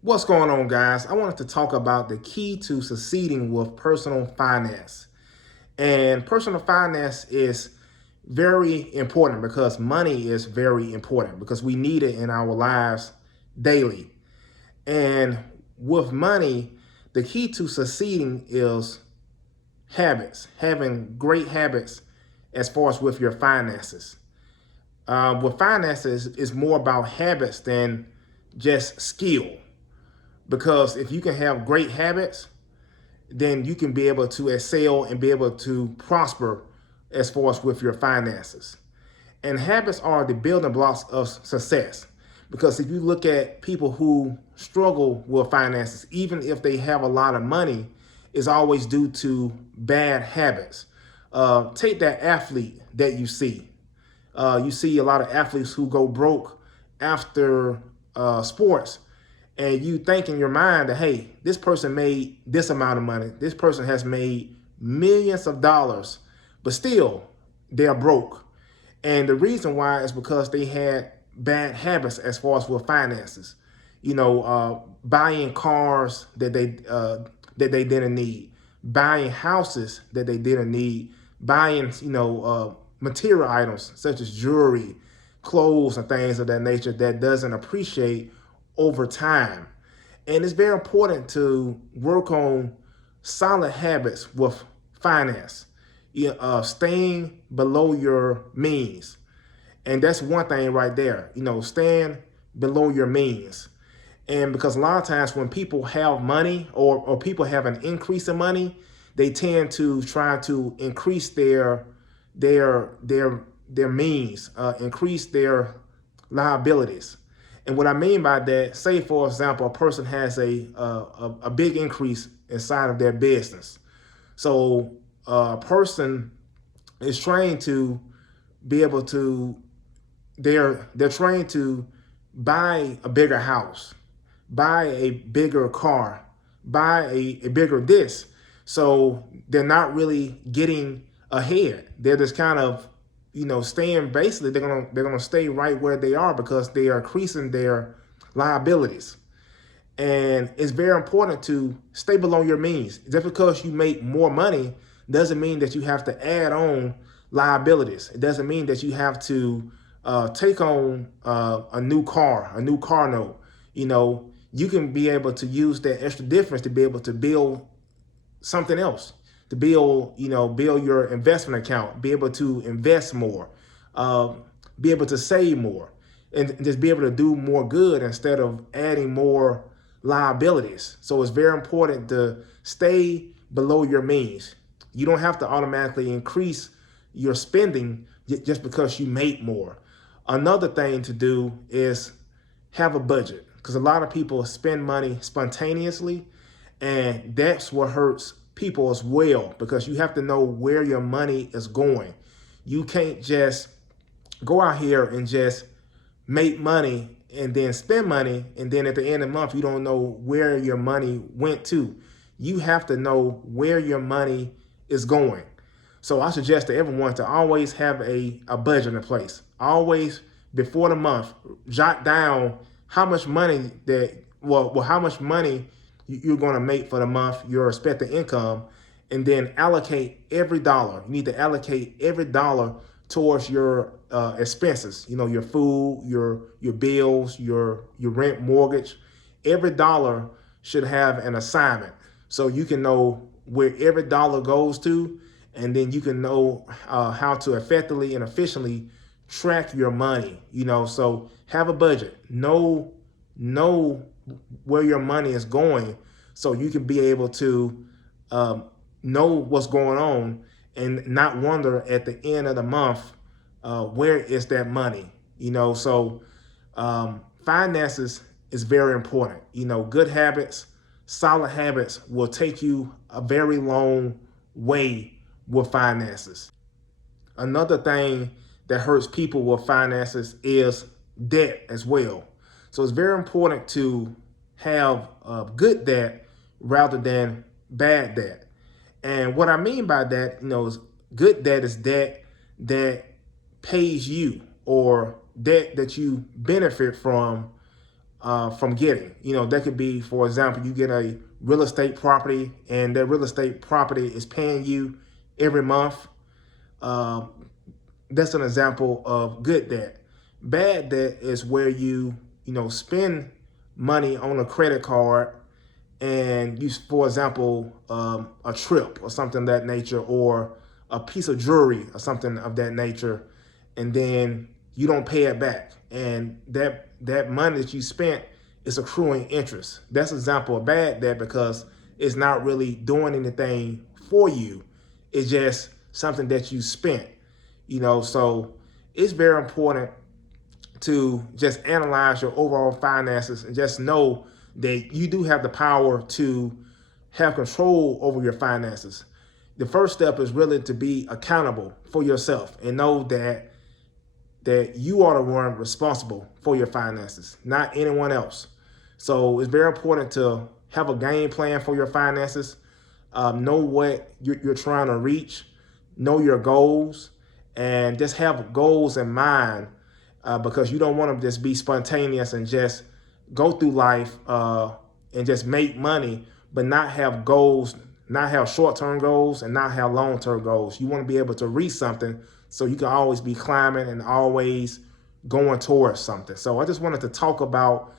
What's going on, guys? I wanted to talk about the key to succeeding with personal finance. And personal finance is very important because money is very important because we need it in our lives daily. And with money, the key to succeeding is habits, having great habits as far as with your finances. With finances, it's more about habits than just skill. Because if you can have great habits, then you can be able to excel and be able to prosper as far as with your finances. And habits are the building blocks of success. Because if you look at people who struggle with finances, even if they have a lot of money, it's always due to bad habits. Take that athlete that you see. You see a lot of athletes who go broke after sports, and you think in your mind that, hey, this person made this amount of money, this person has made millions of dollars, but still they're broke. And the reason why is because they had bad habits as far as with finances. Buying cars that they didn't need, buying houses that they didn't need, buying material items such as jewelry, clothes, and things of that nature that doesn't appreciate over time. And it's very important to work on solid habits with finance, staying below your means. And that's one thing right there, staying below your means. And because a lot of times when people have money or people have an increase in money, they tend to try to increase their means, increase their liabilities. And what I mean by that, say for example, a person has a big increase inside of their business. So a person is trained to be able to they're trained to buy a bigger house, buy a bigger car, buy a bigger this. So they're not really getting ahead. They're just kind of, staying basically, they're gonna stay right where they are because they are increasing their liabilities. And it's very important to stay below your means. Just because you make more money doesn't mean that you have to add on liabilities. It doesn't mean that you have to take on a new car note. You can be able to use that extra difference to be able to build something else, to build your investment account, be able to invest more, be able to save more, and just be able to do more good instead of adding more liabilities. So it's very important to stay below your means. You don't have to automatically increase your spending just because you make more. Another thing to do is have a budget, because a lot of people spend money spontaneously, and that's what hurts people as well, because you have to know where your money is going. You can't just go out here and just make money and then spend money, and then at the end of the month you don't know where your money went to. You have to know where your money is going. So I suggest to everyone to always have a budget in place. Always, before the month, jot down how much money how much money you're going to make for the month, your expected income, and then allocate every dollar. You need to allocate every dollar towards your expenses. Your food, your bills, your rent, mortgage. Every dollar should have an assignment, so you can know where every dollar goes to, and then you can know how to effectively and efficiently track your money. So have a budget. Know where your money is going, so you can be able to know what's going on and not wonder at the end of the month, where is that money. So finances is very important. Good habits, solid habits will take you a very long way with finances. Another thing that hurts people with finances is debt as well. So it's very important to have good debt rather than bad debt. And what I mean by that, is good debt is debt that pays you, or debt that you benefit from from getting. That could be, for example, you get a real estate property and that real estate property is paying you every month. That's an example of good debt. Bad debt is where you spend money on a credit card and you, for example, a trip or something of that nature, or a piece of jewelry or something of that nature, and then you don't pay it back, and that money that you spent is accruing interest. That's an example of bad debt because it's not really doing anything for you. It's just something that you spent. So it's very important to just analyze your overall finances and just know that you do have the power to have control over your finances. The first step is really to be accountable for yourself and know that you are the one responsible for your finances, not anyone else. So it's very important to have a game plan for your finances, know what you're trying to reach, know your goals, and just have goals in mind, because you don't want to just be spontaneous and just go through life and just make money, but not have goals, not have short-term goals and not have long-term goals. You want to be able to reach something so you can always be climbing and always going towards something. So I just wanted to talk about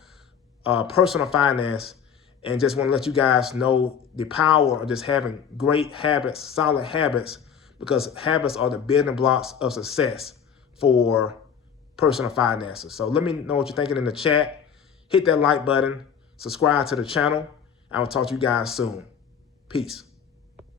personal finance and just want to let you guys know the power of just having great habits, solid habits, because habits are the building blocks of success for personal finances. So let me know what you're thinking in the chat. Hit that like button, subscribe to the channel. I will talk to you guys soon. Peace.